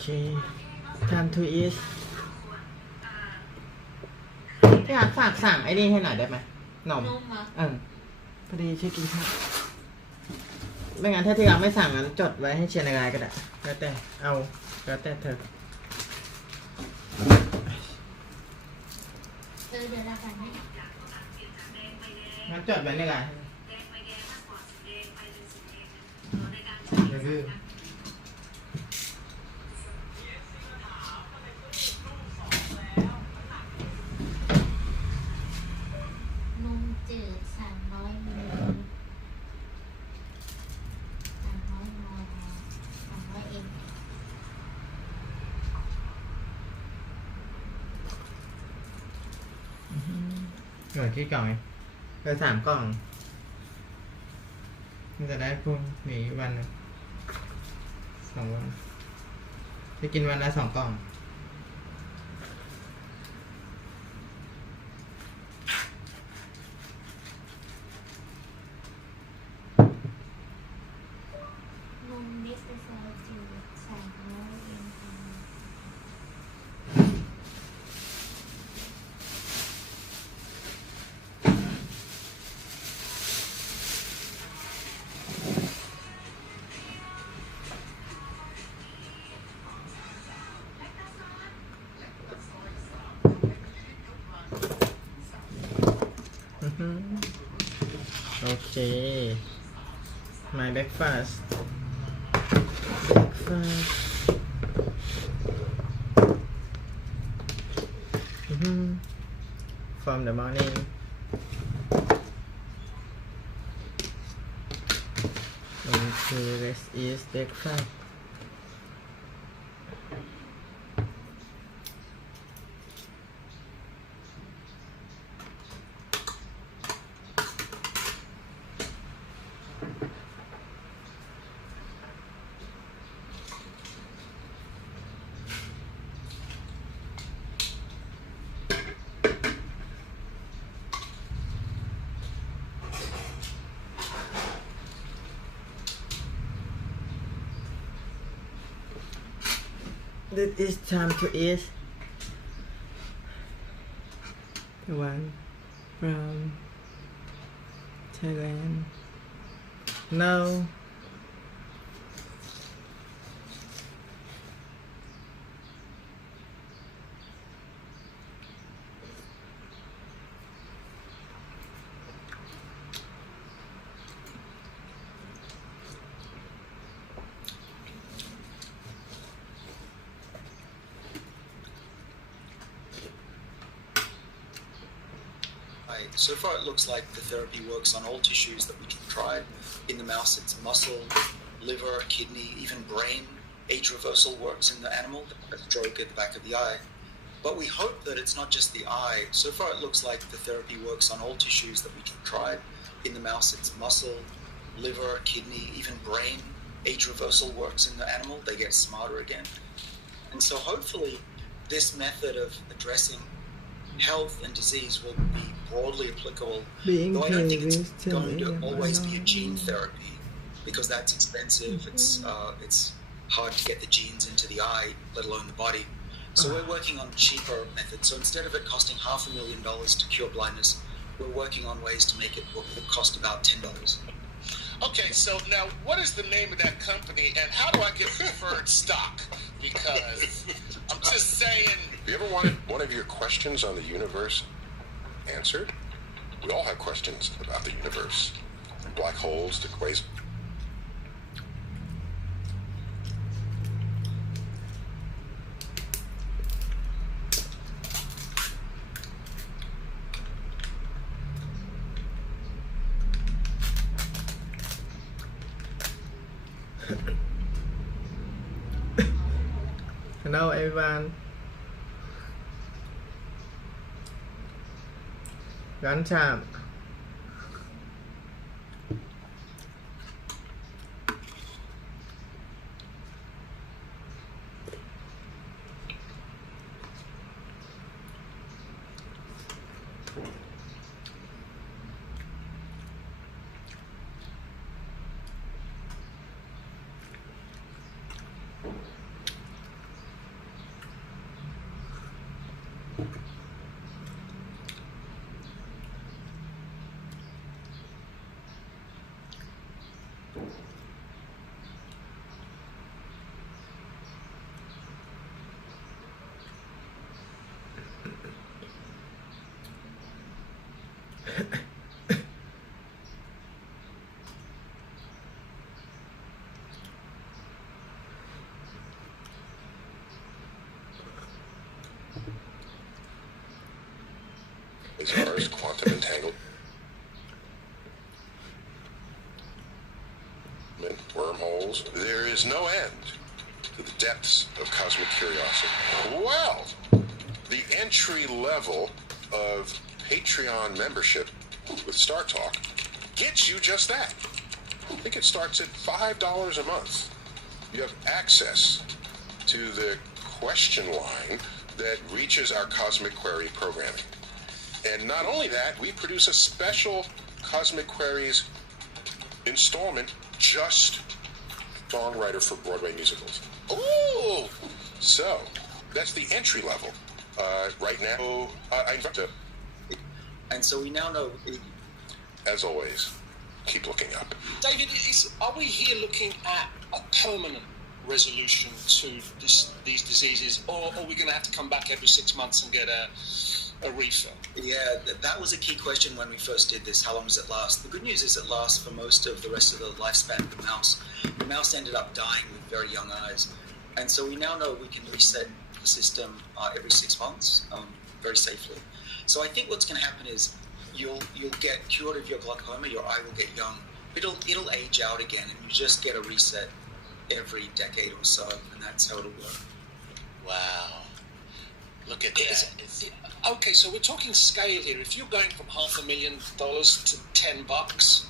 เค time to eat พี่อาร์ตฝากสั่งไอ้นี่ให้หน่อยได้ไหมนมพอดีชื่อกินข้าวไม่งั้นถ้าที่เราไม่สั่งงั้นจดไว้ให้เชียร์ในไลน์ก็ได้แล้วแต่เอาแล้วแต่เธอเดี๋ยวเราสั่งให้งั้นจดไว้ในไลน์นมจืด300 มิลลิลิตร300 มล300 มลที่กล่อง3 กล่องมันจะได้พรุ่งนี้วันนึง2 วันจะกินวันละ2 กล่องนมมิสเตอร์ซอยจืด300 มลโอเค my breakfast from the morning okay let's eat breakfast It is time to eat one from Thailand. No. So far it looks like the therapy works on all tissues that we tried. In the mouse it's muscle, liver, kidney, even brain. Age reversal works in the animal, a stroke at the back of the eye. But we hope that it's not just the eye. So far it looks like the therapy works on all tissues that we tried. In the mouse it's muscle, liver, kidney, even brain. Age reversal works in the animal, they get smarter again. And so hopefully this method of addressing health and disease will be broadly applicable, though I don't think it's going to always be a gene therapy because that's expensive. It's hard to get the genes into the eye, let alone the body. So we're working on cheaper methods. So instead of it costing $500,000 to cure blindness, we're working on ways to make it will cost about $10. Okay, so now what is the name of that company and how do I get preferred stock? Because I'm just saying... Have you ever wanted one of your questions on the universe answered? We all have questions about the universe. From black holes to quasars. Hello everyone. Gắn chạm. quasars, quantum entanglement, wormholes. There is no end to the depths of cosmic curiosity. Well, the entry level of Patreon membership with Star Talk gets you just that. I think it starts at $5 a month. You have access to the question line that reaches our Cosmic Query programming. And not only that, we produce a special Cosmic Queries installment just songwriter for Broadway musicals. Ooh! So, that's the entry level. Right now, I invite to. And so we now know. As always, keep looking up. David, are we here looking at a permanent resolution to these diseases, or are we going to have to come back every 6 months and get a refill? Yeah, that was a key question when we first did this. How long does it last? The good news is it lasts for most of the rest of the lifespan of the mouse. The mouse ended up dying with very young eyes. And so we now know we can reset the system every 6 months very safely. So I think what's going to happen is you'll get cured of your glaucoma, your eye will get young, but it'll age out again, and you just get a reset every decade or so, and that's how it'll work. Wow. Look at that. Okay, so we're talking scale here. If you're going from $500,000 to $10,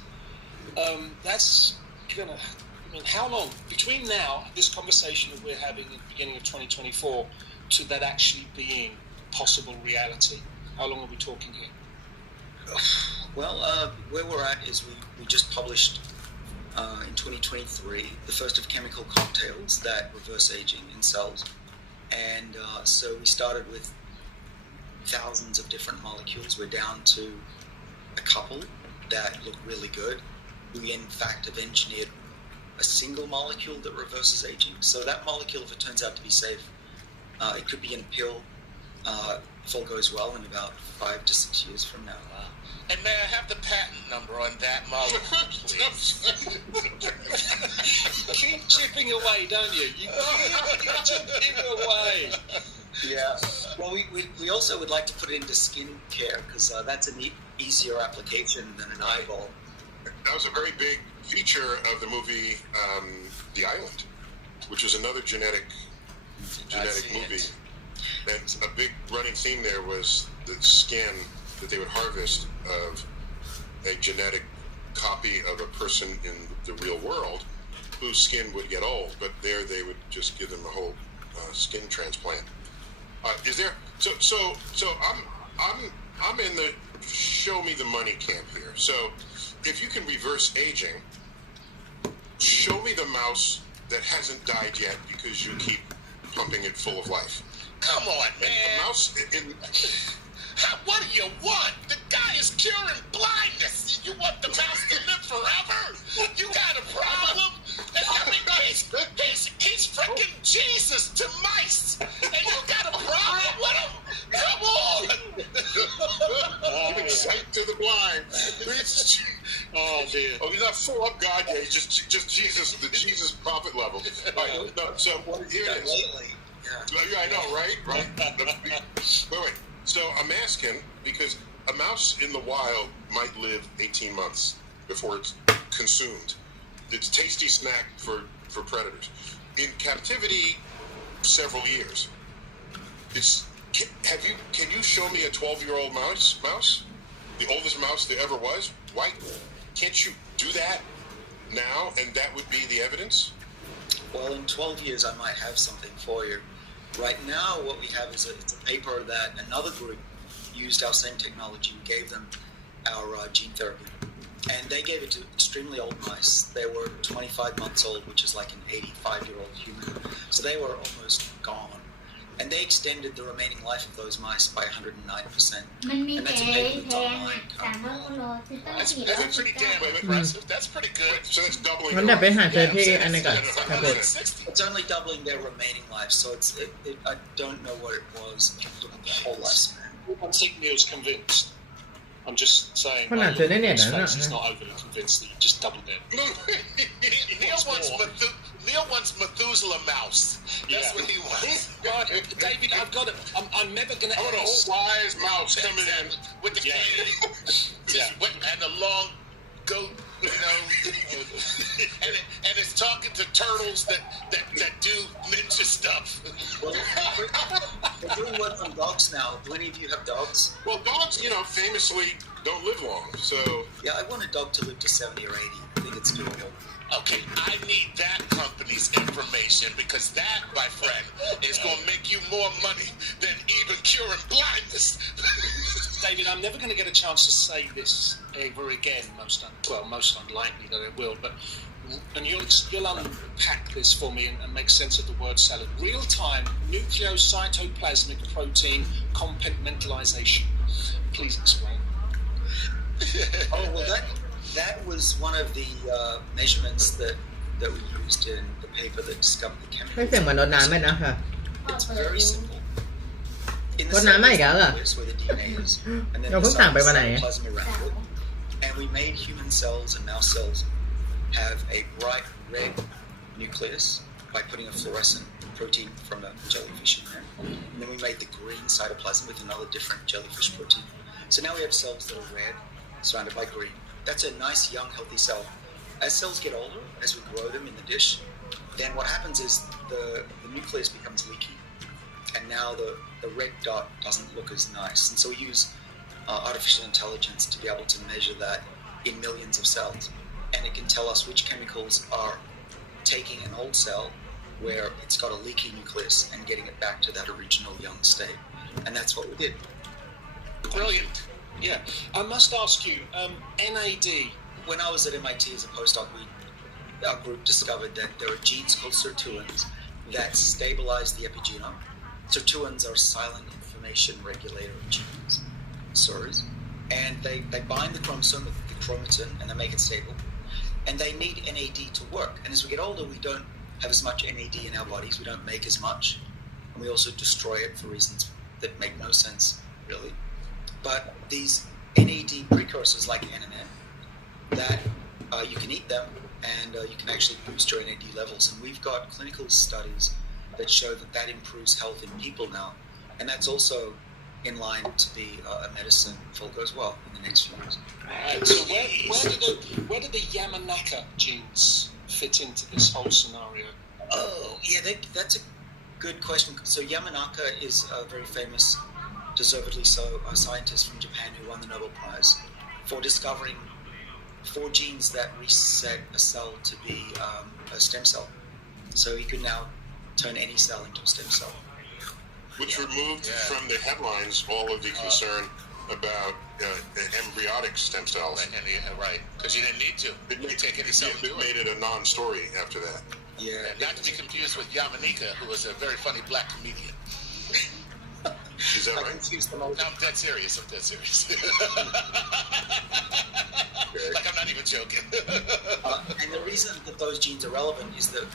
that's gonna. I mean, how long between now, this conversation that we're having at the beginning of 2024, to that actually being possible reality? How long are we talking here? Well, where we're at is we just published in 2023 the first of chemical cocktails that reverse aging in cells. And so we started with thousands of different molecules. We're down to a couple that look really good. We, in fact, have engineered a single molecule that reverses aging. So that molecule, if it turns out to be safe, it could be in a pill if all goes well in about 5 to 6 years from now. And may I have the patent number on that molecule, please? Keep chipping away, don't you? You keep chipping away. Yeah. Well, we also would like to put it into skin care because that's an easier application than an eyeball. That was a very big feature of the movie The Island, which is another genetic movie. And a big running theme there was the skin that they would harvest of a genetic copy of a person in the real world whose skin would get old, but there they would just give them a whole skin transplant. Is there? So I'm in the show me the money camp here. So if you can reverse aging, show me the mouse that hasn't died yet because you keep pumping it full of life. Come on, man. The mouse what do you want? The guy is curing blindness. You want the mouse to live forever? You got a problem? I mean, he's freaking Jesus to mice, and you got a problem with him? Come on! Giving sight to the blind. Oh dear. Oh, he's not full up God yet. He's just Jesus, the Jesus prophet level. All right, no, so here it is. Lately. Yeah, I know, right? Wait. So I'm asking because a mouse in the wild might live 18 months before it's consumed. It's a tasty snack for predators. In captivity, several years. Can you show me a 12-year-old mouse? The oldest mouse there ever was? Why can't you do that now and that would be the evidence? Well, in 12 years, I might have something for you. Right now, what we have is it's a paper that another group used our same technology. We gave them our gene therapy. And they gave it to extremely old mice. They were 25 months old, which is like an 85-year-old human. So they were almost gone. And they extended the remaining life of those mice by 109%. And that's a paper that's online. That's pretty damn impressive. That's pretty good. So that's doubling. มันเดี๋ยวไปหาเจอที่อันนี้ก่อนครับผม It's only doubling their remaining life, so I don't know what it was. The whole lifespan. I think Neil's convinced. I'm just saying. Well, not doing it, his no, face no. is not overly convinced that he just doubled it. Neil wants Methuselah Mouse. That's what he wants. Right, David, I'm never going to. I want a wise mouse coming in. With the cane. And the long goat, you know. and it's talking to turtles that do ninja stuff. Well, they're doing work on dogs now. Do any of you have dogs? Well, dogs, famously don't live long, so... Yeah, I want a dog to live to 70 or 80. I think it's doable. Okay, I need that company's information because that, my friend, is going to make you more money than even curing blindness. David, I'm never going to get a chance to say this ever again. Most unlikely that it will. And you'll unpack this for me and make sense of the word salad. Real-time nucleocytoplasmic protein compartmentalization. Please explain. Oh, well, that was one of the measurements that we used in the paper that discovered the ไม่ chemical. เสียงเหมือนโดนน้ำไหมนะค่ะ It's very simple. In the What cell am I is the gonna? nucleus where the DNA is, and then Yo, the who's that, baby? cytoplasm around it. And we made human cells and mouse cells have a bright red nucleus by putting a fluorescent protein from a jellyfish in there. And then we made the green cytoplasm with another different jellyfish protein. So now we have cells that are red, surrounded by green. That's a nice, young, healthy cell. As cells get older, as we grow them in the dish, then what happens is the nucleus becomes leaky. And now the red dot doesn't look as nice. And so we use artificial intelligence to be able to measure that in millions of cells. And it can tell us which chemicals are taking an old cell where it's got a leaky nucleus and getting it back to that original young state. And that's what we did. Brilliant. Yeah. I must ask you, NAD. When I was at MIT as a postdoc, our group discovered that there are genes called sirtuins that stabilize the epigenome. Sirtuins are silent information regulator genes, SIRS, and they bind the chromosome with the chromatin and they make it stable. And they need NAD to work. And as we get older, we don't have as much NAD in our bodies. We don't make as much. And we also destroy it for reasons that make no sense, really. But these NAD precursors like NMN, that you can eat them and you can actually boost your NAD levels. And we've got clinical studies that show that improves health in people now. And that's also in line to be a medicine if all goes well in the next few years. Right, so where do the Yamanaka genes fit into this whole scenario? Oh, yeah, that's a good question. So Yamanaka is a very famous, deservedly so, a scientist from Japan who won the Nobel Prize for discovering 4 genes that reset a cell to be a stem cell. So he could now turn any cell into a stem cell. Which removed from the headlines all of the concern about embryonic stem cells. Right, because you didn't need to. Take any cell and do made it a non-story after that. Yeah. And not to be confused with Yamanika, who was a very funny black comedian. Is that right? No, I'm dead serious. Like, I'm not even joking. And the reason that those genes are relevant is that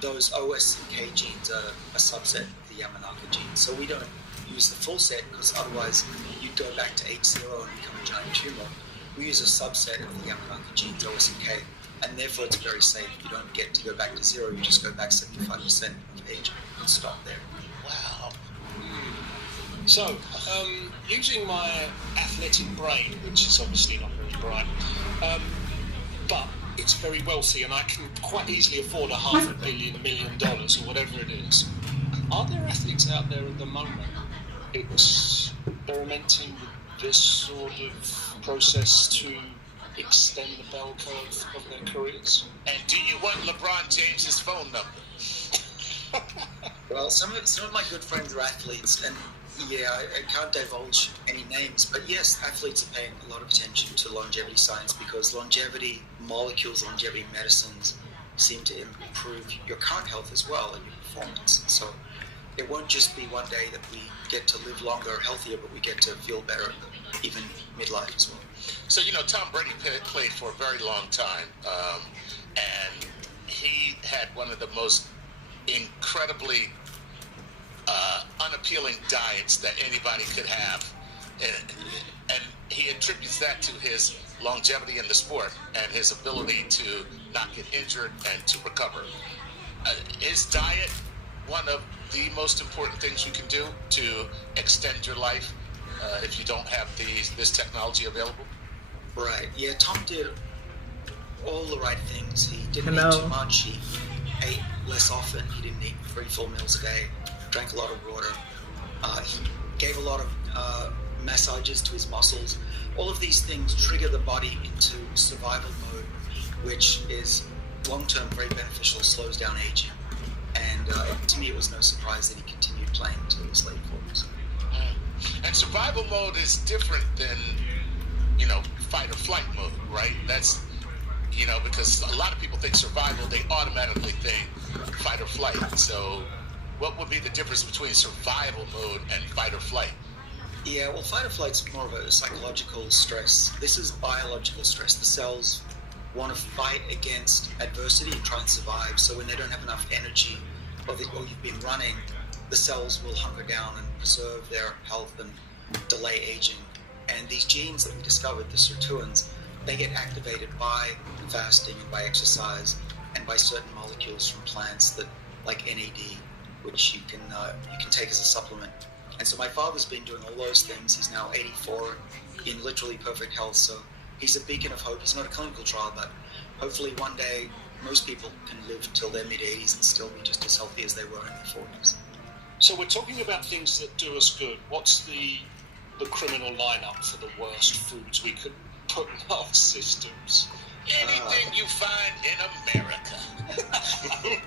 those OS and K genes are a subset of the Yamanaka genes. So we don't use the full set because otherwise you'd go back to H0 and become a giant tumor. We use a subset of the Yamanaka genes, OS and K, and therefore it's very safe. You don't get to go back to 0, you just go back 75% of age and stop there. Wow. So, using my athletic brain, which is obviously not very bright, but it's very wealthy and I can quite easily afford $500 million or whatever it is. Are there athletes out there at the moment experimenting with this sort of process to extend the bell curve of their careers? And do you want LeBron James's phone number? Well, some of my good friends are athletes, and yeah, I can't divulge any names, but yes, athletes are paying a lot of attention to longevity science because longevity molecules, longevity medicines seem to improve your current health as well and your performance. So it won't just be one day that we get to live longer, healthier, but we get to feel better even midlife as well. So, Tom Brady played for a very long time, and he had one of the most incredibly unappealing diets that anybody could have. and he attributes that to his longevity in the sport and his ability to not get injured and to recover. Is diet one of the most important things you can do to extend your life if you don't have this technology available? Right. Yeah, Tom did all the right things. He didn't Hello. eat too much. He ate less often. He didn't eat 3 full meals a day. Drank a lot of water. He gave a lot of massages to his muscles. All of these things trigger the body into survival mode, which is long-term very beneficial, slows down aging. And to me, it was no surprise that he continued playing until his late 40s. And survival mode is different than, fight or flight mode, right? That's, because a lot of people think survival, they automatically think fight or flight. So what would be the difference between survival mode and fight or flight? Yeah, well, fight or flight's more of a psychological stress. This is biological stress. The cells want to fight against adversity and try and survive. So when they don't have enough energy or you've been running, the cells will hunker down and preserve their health and delay aging. And these genes that we discovered, the sirtuins, they get activated by fasting and by exercise and by certain molecules from plants that, like NAD, which you can take as a supplement. And so my father's been doing all those things. He's now 84 in literally perfect health. So he's a beacon of hope. He's not a clinical trial, but hopefully one day most people can live till their mid-80s and still be just as healthy as they were in their 40s. So we're talking about things that do us good. What's the criminal lineup for the worst foods we could put in our systems? Anything you find in America.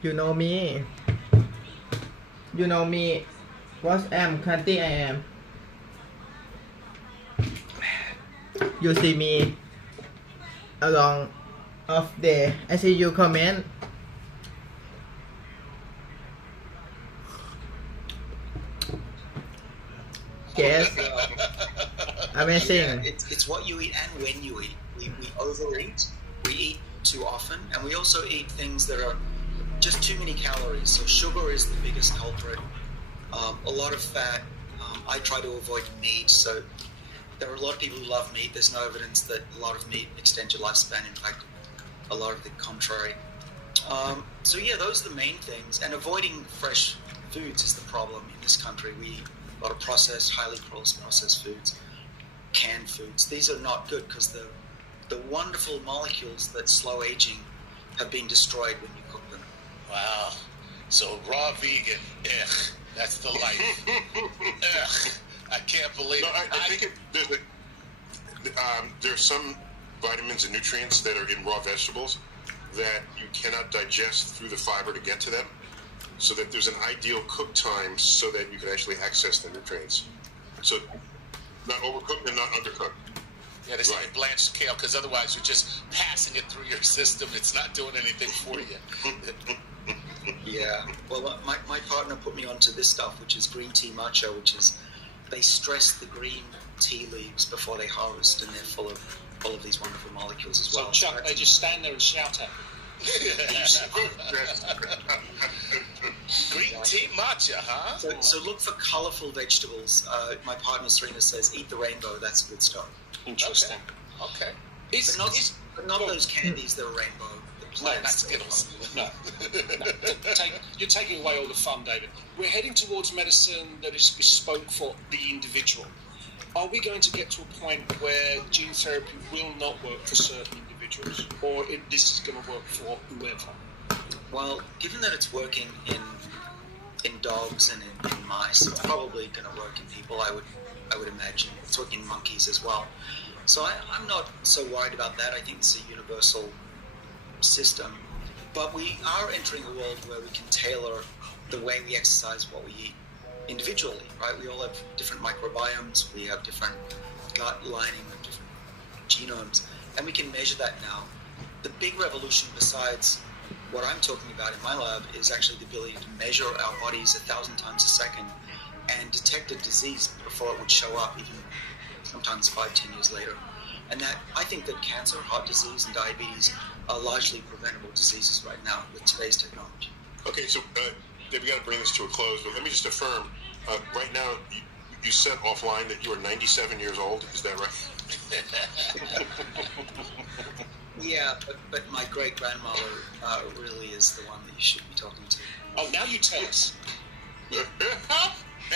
You know me. You know me. What country I am. You see me along of day. I see you comment. Yes. Amazing. Yeah, it's what you eat and when you eat. We overeat. We eat too often, and we also eat things that are just too many calories. So sugar is the biggest culprit. A lot of fat. I try to avoid meat. So there are a lot of people who love meat. There's no evidence that a lot of meat extends your lifespan. In fact, a lot of the contrary. So yeah, those are the main things. And avoiding fresh foods is the problem in this country. We eat a lot of processed, highly processed foods, canned foods. These are not good because the wonderful molecules that slow aging have been destroyed when you cook them. Wow. So raw vegan, that's the life. I can't believe No, it. I think there's some vitamins and nutrients that are in raw vegetables that you cannot digest through the fiber to get to them, so that there's an ideal cook time so that you can actually access the nutrients. So not overcooked and not undercooked. Yeah, they say Right. blanched kale, because otherwise you're just passing it through your system. It's not doing anything for you. Yeah. Well, my partner put me onto this stuff, which is green tea matcha, which is they stress the green tea leaves before they harvest, and they're full of these wonderful molecules as So well. Chuck, they just stand there and shout at you. Green tea matcha, huh? So look for colorful vegetables. My partner Serena says, eat the rainbow. That's good stuff. Interesting. Okay. But not those candies that are rainbow. The playing Skittles. No. You're taking away all the fun, David. We're heading towards medicine that is bespoke for the individual. Are we going to get to a point where gene therapy will not work for certain individuals, or this is going to work for whoever? Well, given that it's working in dogs and in mice, it's probably going to work in people. I would imagine it's working in monkeys as well. So I'm not so worried about that. I think it's a universal system. But we are entering a world where we can tailor the way we exercise, what we eat individually, right? We all have different microbiomes, we have different gut lining, different genomes, and we can measure that now. The big revolution besides what I'm talking about in my lab is actually the ability to measure our bodies 1,000 times a second and detect a disease before it would show up, even sometimes 5-10 years later. And that, I think that cancer, heart disease, and diabetes are largely preventable diseases right now with today's technology. Okay, so Dave, we got to bring this to a close, but let me just affirm, right now, you said offline that you are 97 years old, is that right? Yeah, but my great-grandmother really is the one that you should be talking to. Oh, now you tell us.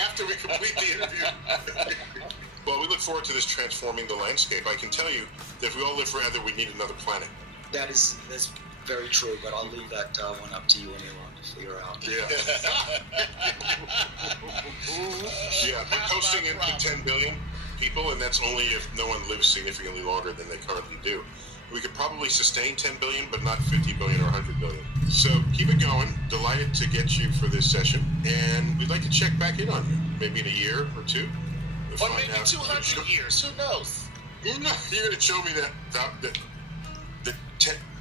After we complete the interview. Well, we look forward to this transforming the landscape. I can tell you that if we all live forever, we need another planet. That's very true, but I'll leave that one up to you and Elon to figure out. Yeah. Yeah, we're coasting into 10 billion people, and that's only if no one lives significantly longer than they currently do. We could probably sustain 10 billion, but not 50 billion or 100 billion. So keep it going. Delighted to get you for this session, and we'd like to check back in on you, maybe in a year or two. Or maybe 200 years. Who knows? You're going to show me the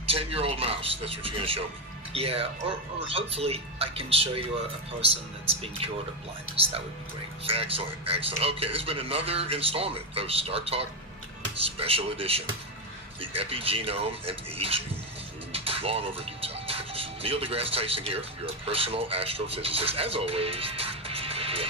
10-year-old mouse. That's what you're going to show me. Yeah, or hopefully I can show you a person that's been cured of blindness. That would be great. Excellent, excellent. Okay, this has been another installment of Star Talk Special Edition, the epigenome and aging. Long overdue time. Neil deGrasse Tyson here, your personal astrophysicist. As always, yeah.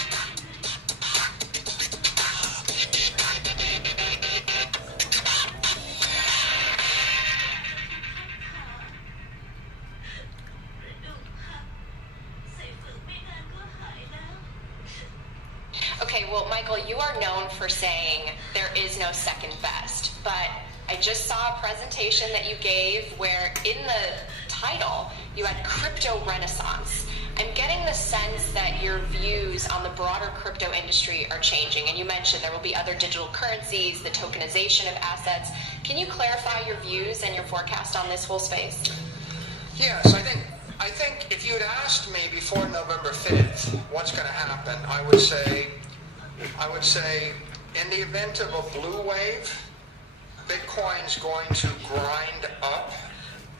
Okay, well, Michael, you are known for saying there is no second best, but I just saw a presentation that you gave where in the title you had crypto renaissance. I'm getting the sense that your views on the broader crypto industry are changing, and you mentioned there will be other digital currencies, the tokenization of assets. Can you clarify your views and your forecast on this whole space? Yes, I think if you had asked me before November 5th what's going to happen, I would say in the event of a blue wave, Bitcoin's going to grind up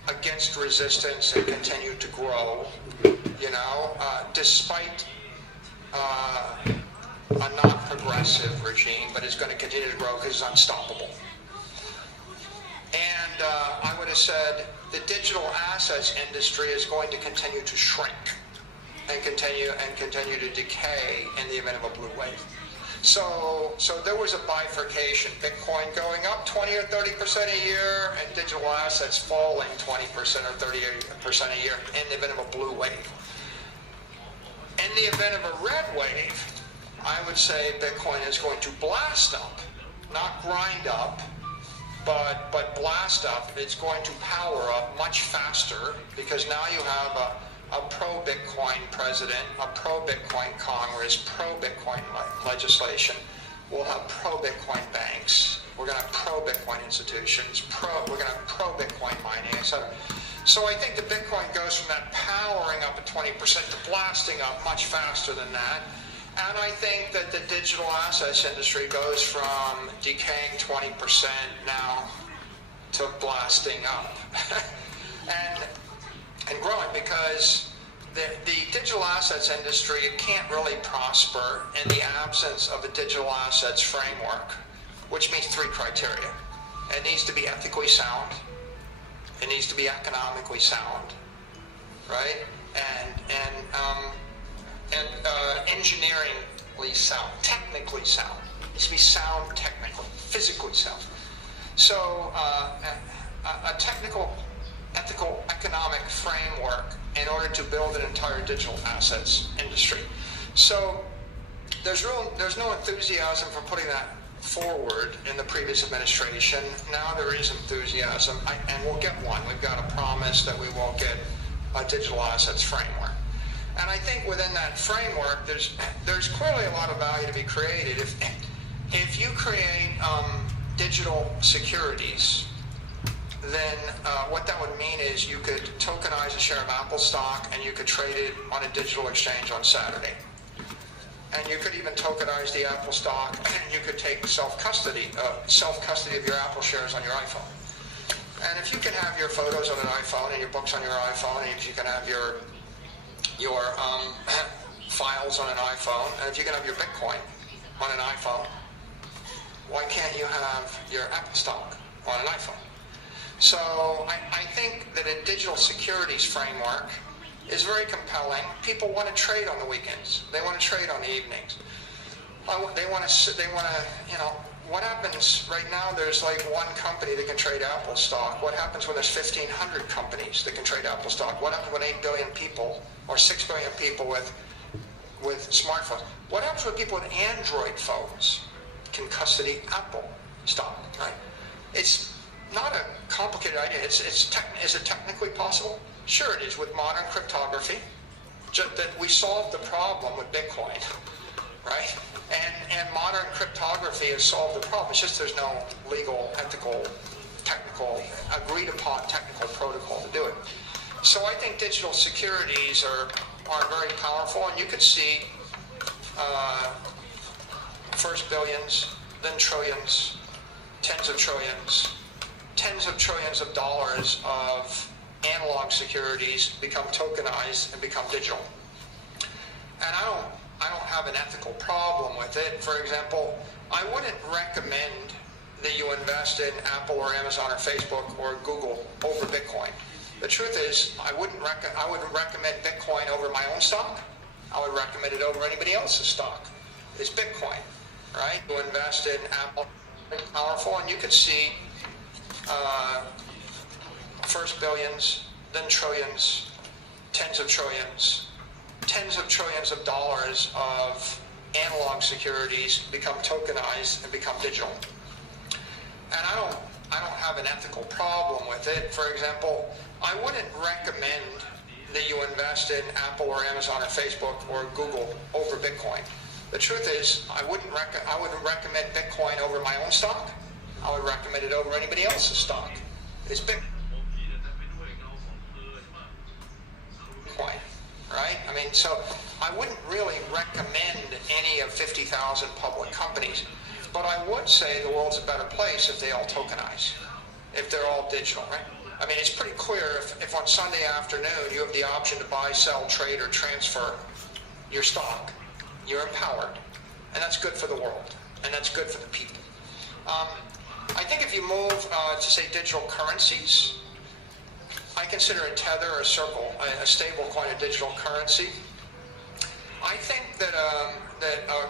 against resistance and continue to grow, despite a not progressive regime, but it's going to continue to grow because it's unstoppable. And I would have said the digital assets industry is going to continue to shrink and continue to decay in the event of a blue wave. So there was a bifurcation, Bitcoin going up 20 or 30% a year and digital assets falling 20% or 30% a year in the event of a blue wave. In the event of a red wave, I would say Bitcoin is going to blast up, not grind up, but blast up. It's going to power up much faster because now you have a pro-Bitcoin president, a pro-Bitcoin Congress, pro-Bitcoin legislation. We'll have pro-Bitcoin banks. We're going to have pro-Bitcoin institutions. We're going to have pro-Bitcoin mining, etc. So I think the Bitcoin goes from that powering up at 20% to blasting up much faster than that. And I think that the digital assets industry goes from decaying 20% now to blasting up and growing, because the digital assets industry, it can't really prosper in the absence of a digital assets framework, which means 3 criteria. It needs to be ethically sound. It needs to be economically sound, right? And engineeringly sound, technically sound. It needs to be sound technically, physically sound. So a technical ethical economic framework in order to build an entire digital assets industry. So there's no enthusiasm for putting that forward in the previous administration. Now there is enthusiasm, and we'll get one. We've got a promise that we will get a digital assets framework. And I think within that framework, there's clearly a lot of value to be created. If you create digital securities, then what that would mean is you could tokenize a share of Apple stock and you could trade it on a digital exchange on Saturday. And you could even tokenize the Apple stock and you could take self-custody of your Apple shares on your iPhone. And if you can have your photos on an iPhone and your books on your iPhone, and if you can have your files on an iPhone, and if you can have your Bitcoin on an iPhone, why can't you have your Apple stock on an iPhone? So I think that a digital securities framework is very compelling. People want to trade on the weekends. They want to trade on the evenings. They want to, what happens right now? There's like one company that can trade Apple stock. What happens when there's 1,500 companies that can trade Apple stock? What happens when 8 billion people or 6 billion people with smartphones? What happens when people with Android phones can custody Apple stock, right? It's not a complicated idea. Is it technically possible? Sure it is, with modern cryptography. Just that we solved the problem with Bitcoin, right? And modern cryptography has solved the problem. It's just there's no legal, ethical, technical, agreed upon technical protocol to do it. So I think digital securities are very powerful, and you could see first billions, then trillions, tens of trillions of dollars of analog securities become tokenized and become digital. And I don't have an ethical problem with it. For example, I wouldn't recommend that you invest in Apple or Amazon or Facebook or Google over Bitcoin. The truth is, I wouldn't recommend Bitcoin over my own stock. I would recommend it over anybody else's stock. It's Bitcoin, right? You invest in Apple, powerful, and you could see first billions, then trillions, tens of trillions of dollars of analog securities become tokenized and become digital. And I don't have an ethical problem with it. For example, I wouldn't recommend that you invest in Apple or Amazon or Facebook or Google over Bitcoin. The truth is, I wouldn't recommend Bitcoin over my own stock. I would recommend it over anybody else's stock. It's Bitcoin, right? I mean, so I wouldn't really recommend any of 50,000 public companies, but I would say the world's a better place if they all tokenize, if they're all digital, right? I mean, it's pretty clear if on Sunday afternoon you have the option to buy, sell, trade, or transfer your stock, you're empowered, and that's good for the world, and that's good for the people. I think if you move to, say, digital currencies, I consider a Tether or Circle a stable coin, a digital currency. I think that a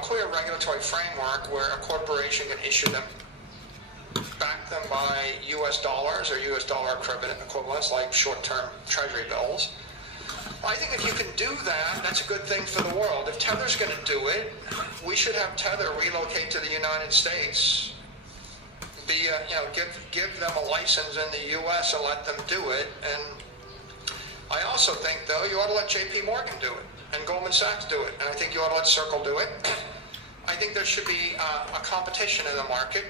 clear regulatory framework where a corporation can issue them, back them by U.S. dollars or U.S. dollar equivalents like short-term treasury bills. I think if you can do that, that's a good thing for the world. If Tether's going to do it, we should have Tether relocate to the United States. Give them a license in the U.S. and let them do it. And I also think, though, you ought to let J.P. Morgan do it and Goldman Sachs do it. And I think you ought to let Circle do it. I think there should be a competition in the market.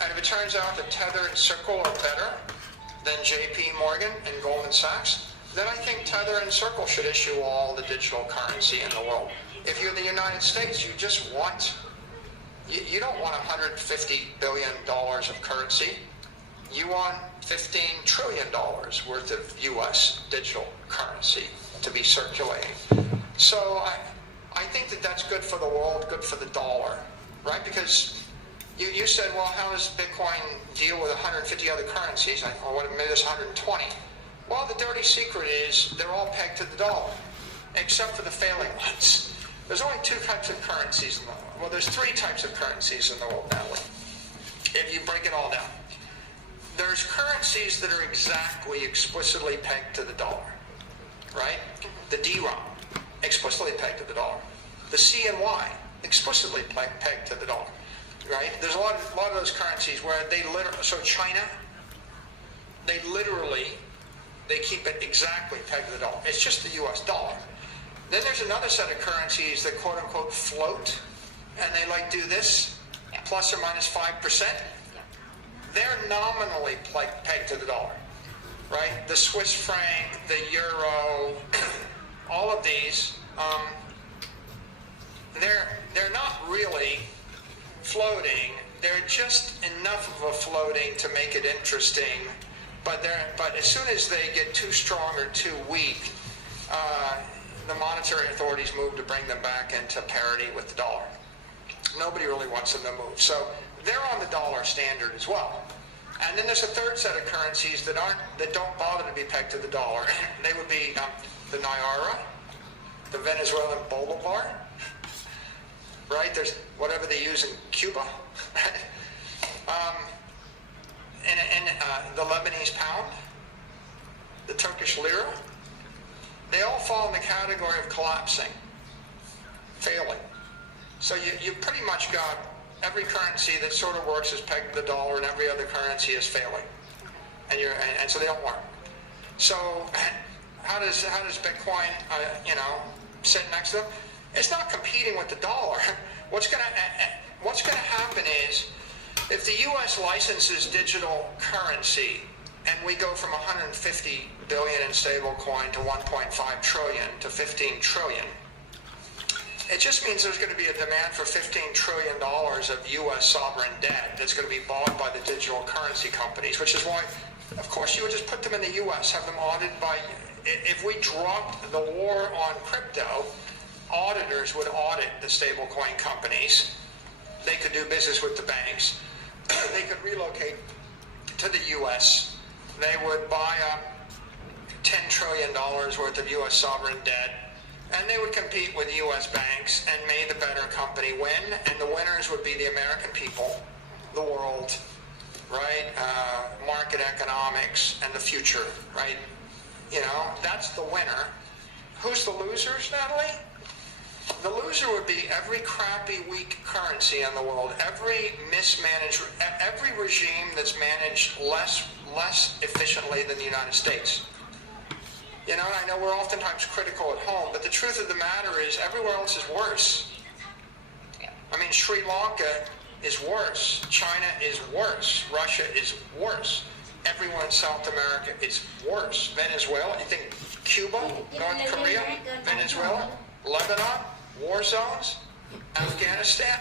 And if it turns out that Tether and Circle are better than J.P. Morgan and Goldman Sachs, then I think Tether and Circle should issue all the digital currency in the world. If you're the United States, you just want... You don't want $150 billion of currency. You want $15 trillion worth of U.S. digital currency to be circulating. So I think that that's good for the world, good for the dollar, right? Because you said, well, how does Bitcoin deal with 150 other currencies? Or maybe there's 120. Well, the dirty secret is they're all pegged to the dollar, except for the failing ones. There's only two types of currencies in the world. Well, there's three types of currencies in the world now, if you break it all down. there's currencies that are exactly explicitly pegged to the dollar, right? The DROM, explicitly pegged to the dollar. The CNY, explicitly pegged to the dollar, right? There's a lot of those currencies where they literally, so China, they keep it exactly pegged to the dollar. It's just the US dollar. Then there's another set of currencies that quote unquote float, and they like do this, plus or minus 5%. They're nominally pegged to the dollar, right? The Swiss franc, the euro, all of these, they're not really floating. They're just enough of a floating to make it interesting. But as soon as they get too strong or too weak, the monetary authorities move to bring them back into parity with the dollar. Nobody really wants them to move. So they're on the dollar standard as well. And then there's a third set of currencies that don't bother to be pegged to the dollar. They would be the Naira, the Venezuelan Bolivar, right? There's whatever they use in Cuba, and the Lebanese pound, the Turkish lira. They all fall in the category of collapsing, failing. So you pretty much got every currency that sort of works is pegged to the dollar, and every other currency is failing, and so they don't work. So how does Bitcoin sit next to them? It's not competing with the dollar. What's going to happen is if the U.S. licenses digital currency and we go from 150 billion in stablecoin to 1.5 trillion to 15 trillion. It just means there's going to be a demand for $15 trillion of U.S. sovereign debt that's going to be bought by the digital currency companies, which is why, of course, you would just put them in the U.S., have them audited by, if we dropped the war on crypto, auditors would audit the stablecoin companies. They could do business with the banks. They could relocate to the U.S. They would buy up $10 trillion worth of U.S. sovereign debt, and they would compete with U.S. banks, and may the better company win, and the winners would be the American people, the world, right? Market economics and the future, right? That's the winner. Who's the losers, Natalie? The loser would be every crappy, weak currency in the world, every mismanaged, every regime that's managed less efficiently than the United States. I know we're oftentimes critical at home, but the truth of the matter is everywhere else is worse. I mean, Sri Lanka is worse. China is worse. Russia is worse. Everyone in South America is worse. Venezuela, you think Cuba, North Korea, Venezuela, Lebanon, war zones, Afghanistan,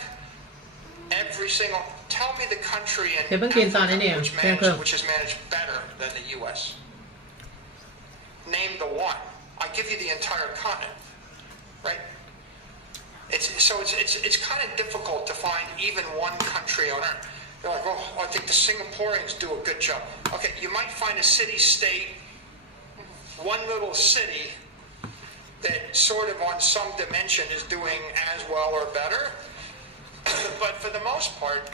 every single, tell me the country in Africa which is managed better than the U.S. Name the one. I give you the entire continent, right? It's kind of difficult to find even one country on earth. You're like, oh, I think the Singaporeans do a good job. Okay, you might find a city-state, one little city that sort of on some dimension is doing as well or better. But for the most part,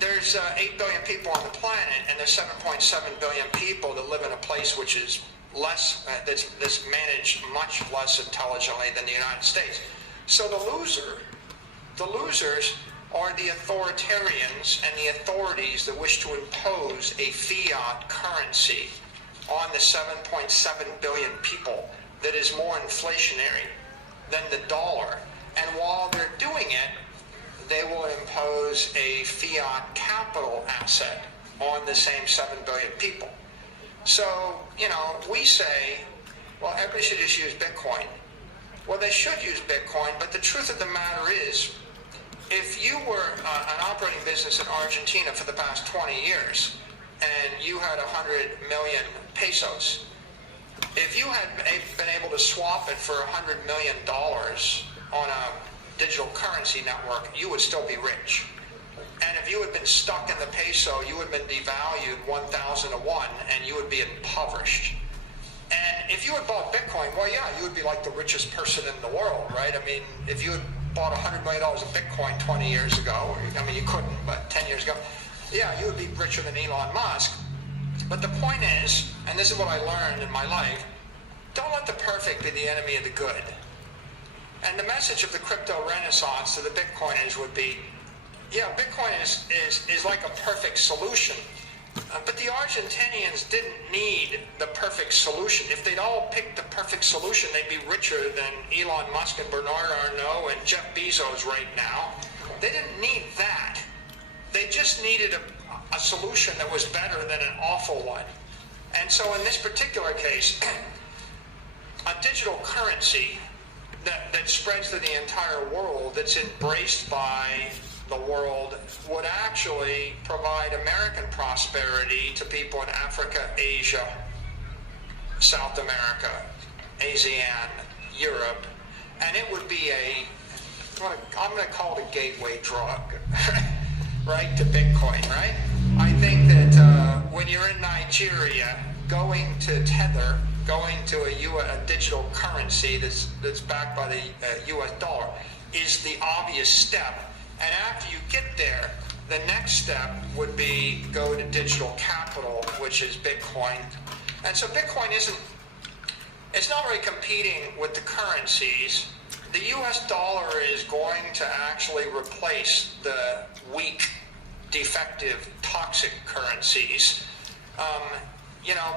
there's 8 billion people on the planet, and there's 7.7 billion people that live in a place which is less, that's managed much less intelligently than the United States. So the losers are the authoritarians and the authorities that wish to impose a fiat currency on the 7.7 billion people that is more inflationary than the dollar. And while they're doing it, they will impose a fiat capital asset on the same 7 billion people. So, we say, well, everybody should just use Bitcoin. Well, they should use Bitcoin, but the truth of the matter is, if you were an operating business in Argentina for the past 20 years, and you had 100 million pesos, if you had been able to swap it for $100 million on a digital currency network, you would still be rich. And if you had been stuck in the peso, you would have been devalued 1,000 to 1, and you would be impoverished. And if you had bought Bitcoin, well, yeah, you would be like the richest person in the world, right? I mean, if you had bought $100 million of Bitcoin 20 years ago, I mean, you couldn't, but 10 years ago, yeah, you would be richer than Elon Musk. But the point is, and this is what I learned in my life, don't let the perfect be the enemy of the good. And the message of the crypto renaissance to the Bitcoiners would be, yeah, Bitcoin is like a perfect solution. But the Argentinians didn't need the perfect solution. If they'd all picked the perfect solution, they'd be richer than Elon Musk and Bernard Arnault and Jeff Bezos right now. They didn't need that. They just needed a solution that was better than an awful one. And so in this particular case, a digital currency that spreads to the entire world, that's embraced by the world, would actually provide American prosperity to people in Africa, Asia, South America, ASEAN, Europe, and it would be I'm going to call it a gateway drug, right, to Bitcoin, right? I think that when you're in Nigeria, going to Tether, going to a digital currency that's backed by the US dollar is the obvious step. And after you get there, the next step would be go to digital capital, which is Bitcoin. And so Bitcoin it's not really competing with the currencies. The US dollar is going to actually replace the weak, defective, toxic currencies.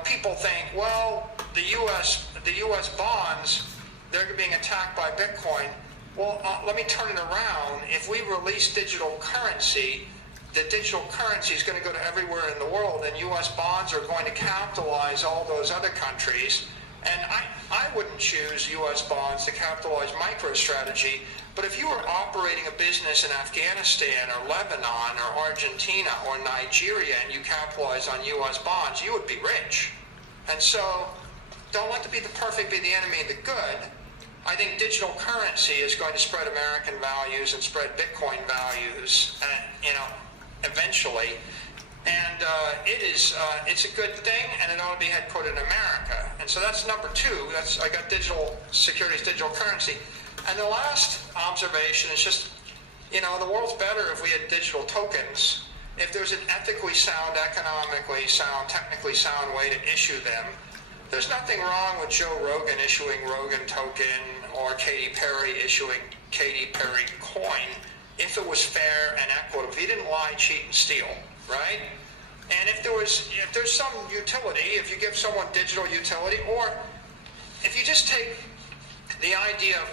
People think, well, the U.S. bonds, they're being attacked by Bitcoin. Well, let me turn it around. If we release digital currency, the digital currency is going to go to everywhere in the world, and U.S. bonds are going to capitalize all those other countries. And I wouldn't choose U.S. bonds to capitalize MicroStrategy, but if you were operating a business in Afghanistan or Lebanon or Argentina or Nigeria and you capitalize on U.S. bonds, you would be rich. And so don't let the perfect be the enemy of the good. I think digital currency is going to spread American values and spread Bitcoin values, eventually. And it's a good thing, and it ought to be headquartered in America. And so that's number two. I got digital securities, digital currency. And the last observation is just, the world's better if we had digital tokens. If there's an ethically sound, economically sound, technically sound way to issue them. There's nothing wrong with Joe Rogan issuing Rogan token or Katy Perry issuing Katy Perry coin if it was fair and equitable. If he didn't lie, cheat, and steal, right? And if there's some utility, if you give someone digital utility, or if you just take the idea of,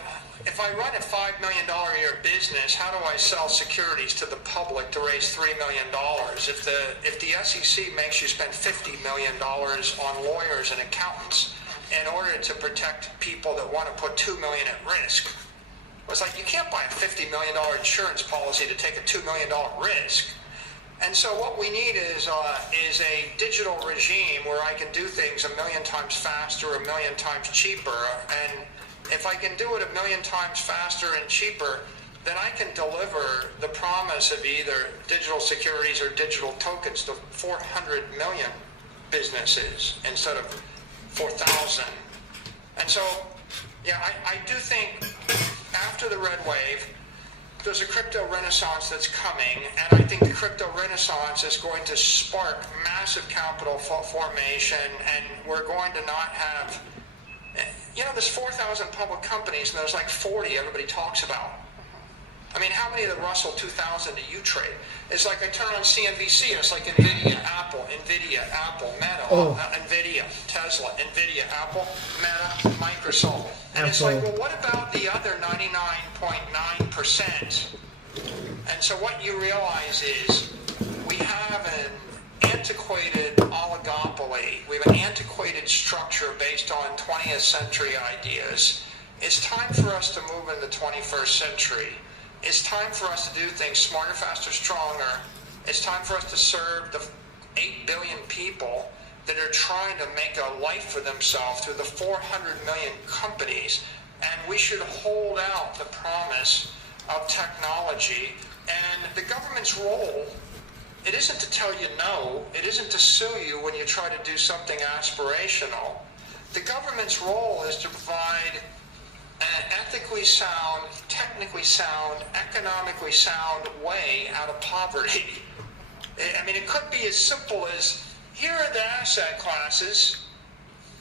if I run a $5 million a year business, how do I sell securities to the public to raise $3 million? If the SEC makes you spend $50 million on lawyers and accountants in order to protect people that want to put $2 million at risk, it's like you can't buy a $50 million insurance policy to take a $2 million risk. And so what we need is a digital regime where I can do things a million times faster, a million times cheaper, and if I can do it a million times faster and cheaper, then I can deliver the promise of either digital securities or digital tokens to 400 million businesses instead of 4,000. And so, yeah, I do think after the red wave, there's a crypto renaissance that's coming, and I think the crypto renaissance is going to spark massive capital formation, and we're going to not have, there's 4,000 public companies, and there's like 40 everybody talks about. I mean, how many of the Russell 2000 do you trade? It's like I turn on CNBC, and it's like NVIDIA, Apple, Meta, NVIDIA, Tesla, NVIDIA, Apple, Meta, Microsoft. And it's like, well, what about the other 99.9%? And so what you realize is we have an antiquated oligopoly. We have an antiquated structure based on 20th century ideas. It's time for us to move into the 21st century. It's time for us to do things smarter, faster, stronger. It's time for us to serve the 8 billion people that are trying to make a life for themselves through the 400 million companies. And we should hold out the promise of technology. And the government's role, it isn't to tell you no. It isn't to sue you when you try to do something aspirational. The government's role is to provide an ethically sound, technically sound, economically sound way out of poverty. I mean, it could be as simple as, here are the asset classes.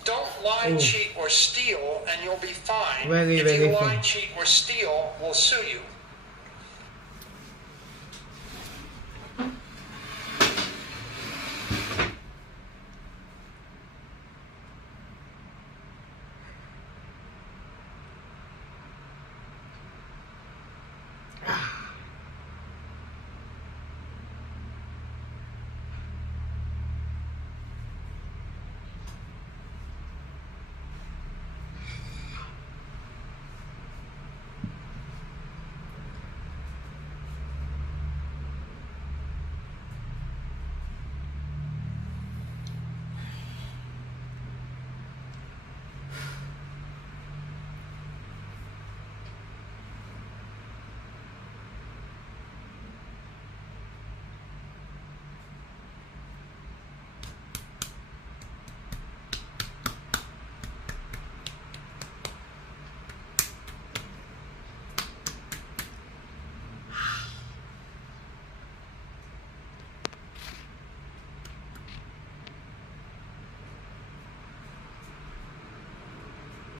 Don't lie, cheat, or steal, and you'll be fine. Very, if very you lie, fine. cheat, or steal, we'll sue you.